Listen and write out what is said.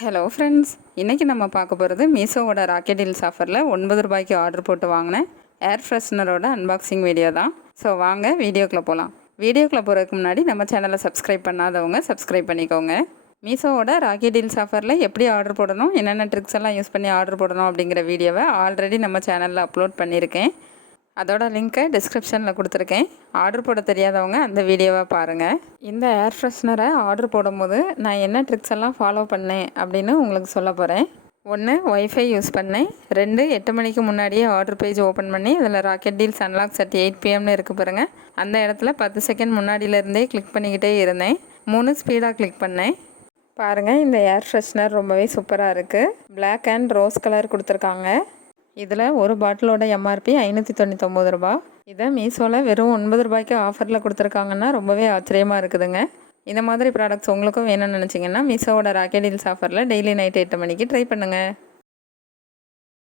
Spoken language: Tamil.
ஹலோ ஃப்ரெண்ட்ஸ், இன்றைக்கி நம்ம பார்க்க போகிறது மீஷோவோட ராக்கெட் டீல்ஸ் ஆஃபரில் 9 ரூபாய்க்கு ஆர்டர் போட்டு வாங்கினேன் ஏர் ஃப்ரெஷ்னரோட அன்பாக்சிங் வீடியோ தான். ஸோ வாங்க வீடியோக்குள்ளே போகலாம். வீடியோக்குள்ளே போகிறதுக்கு முன்னாடி நம்ம சேனலை சப்ஸ்கிரைப் பண்ணாதவங்க சப்ஸ்கிரைப் பண்ணிக்கோங்க. மீஷோவோட ராக்கெட் டீல்ஸ் ஆஃபரில் எப்படி ஆர்டர் போடணும், என்னென்ன ட்ரிக்ஸ் எல்லாம் யூஸ் பண்ணி ஆர்டர் போடணும் அப்படிங்கிற வீடியோவை ஆல்ரெடி நம்ம சேனலில் அப்லோட் பண்ணியிருக்கேன். அதோட லிங்க்கை டிஸ்கிரிப்ஷனில் கொடுத்துருக்கேன். ஆர்டர் போட தெரியாதவங்க அந்த வீடியோவை பாருங்கள். இந்த ஏர் ஃப்ரெஷ்னரை ஆர்டர் போடும்போது நான் என்ன ட்ரிக்ஸ் எல்லாம் ஃபாலோ பண்ணேன் அப்படின்னு உங்களுக்கு சொல்ல போகிறேன். 1 ஒய்ஃபை யூஸ் பண்ணேன். 2 8 மணிக்கு முன்னாடியே ஆர்டர் பேஜ் ஓப்பன் பண்ணி அதில் rocket deals unlocks at 8 PM இருக்குது பாருங்கள். அந்த இடத்துல 10 செகண்ட் முன்னாடியிலேருந்தே கிளிக் பண்ணிக்கிட்டே இருந்தேன். 3 ஸ்பீடாக கிளிக் பண்ணேன். பாருங்கள், இந்த ஏர் ஃப்ரெஷ்னர் ரொம்பவே சூப்பராக இருக்குது. பிளாக் அண்ட் ரோஸ் கலர் கொடுத்துருக்காங்க. இதில் ஒரு பாட்டிலோட எம்ஆர்பி 599 ரூபா. இதை மீஷோவில் வெறும் 9 ரூபாய்க்கு ஆஃபரில் கொடுத்துருக்காங்கன்னா ரொம்பவே ஆச்சரியமாக இருக்குதுங்க. இந்த மாதிரி ப்ராடக்ட்ஸ் உங்களுக்கும் வேணும்னு நினச்சிங்கன்னா மீஷோவோட ராக்கெட் டீல்ஸ் ஆஃபரில் டெய்லி நைட் 8 மணிக்கு ட்ரை பண்ணுங்கள்.